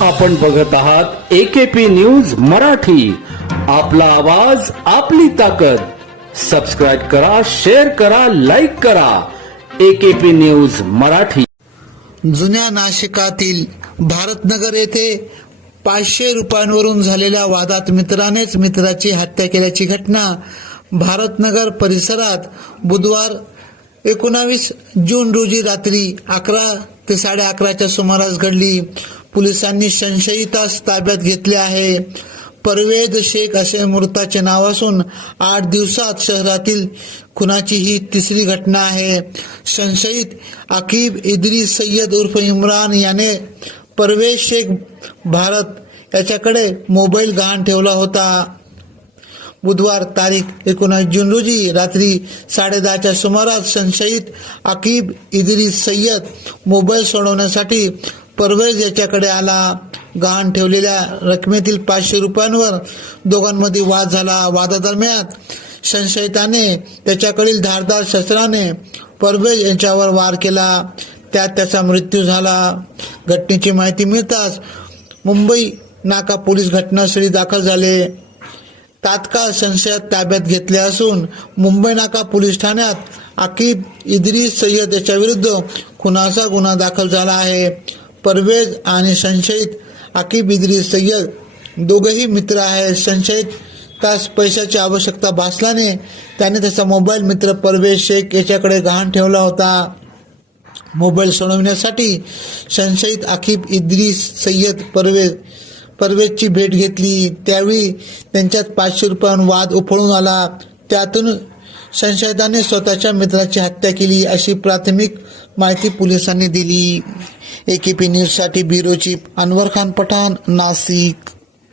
आपण बघत आहात एकेपी न्यूज मराठी. आपला आवाज आपली ताकद. सबस्क्राईब करा शेअर करा लाईक करा. AKP news Marathi. जुन्या नाशिकातील भारतनगर येथे पाचशे रुपयांवरून झालेल्या वादात मित्रानेच मित्राची हत्या केल्याची घटना भारतनगर परिसरात बुधवार एकोणावीस जून रोजी रात्री अकरा ते साडे अकराच्या सुमारास घडली. पोलिसांनी संशयितास ताब्यात घेतले आहे. परवेज शेख असे मृताचे नाव असून आठ दिवसात शहरातील खुनाची ही तिसरी घटना आहे. संशयित अकीब इदरी सय्यद उर्फ इम्रान याने परवेज शेख भारत याच्याकडे मोबाईल गहाण ठेवला होता. बुधवार तारीख एकोणीस जून रोजी रात्री साडेदहाच्या सुमारास संशयित अकीब इदरी सय्यद मोबाईल सोडवण्यासाठी परवेज याच्याकडे आला. गहाण ठेवलेल्या रकमेतील पाचशे रुपयांवर दोघांमध्ये वाद झाला. वादादरम्यान संशयिताने त्याच्याकडील धारदार शस्त्राने परवेज यांच्यावर वार केला. त्यात त्याचा मृत्यू झाला. घटनेची माहिती मिळताच मुंबई नाका पोलीस घटनास्थळी दाखल झाले. तात्काळ संशयात ताब्यात घेतले असून मुंबई नाका पोलीस ठाण्यात अकीब इद्री सय्यद याच्याविरुद्ध खुनाचा गुन्हा दाखल झाला आहे. परवेज आणि संशयित अकीब इद्रिस सय्यद दोघेही मित्र आहेत. संशयित तास पैशाची आवश्यकता भासल्याने त्याने त्याचा मोबाईल मित्र परवेज शेख याच्याकडे गहाण ठेवला होता. मोबाईल सोडवण्यासाठी संशयित आखिब इद्रिस सय्यद परवेज परवेजची भेट घेतली. त्यावेळी त्यांच्यात पाचशे रुपयांवर वाद उफळून आला. त्यातून संशयिताने स्वतःच्या मित्राची हत्या केली अशी प्राथमिक माहिती पोलिसांनी दिली. ए के पी न्यूजसाठी ब्युरो चीफ अनवर खान पठाण नाशिक.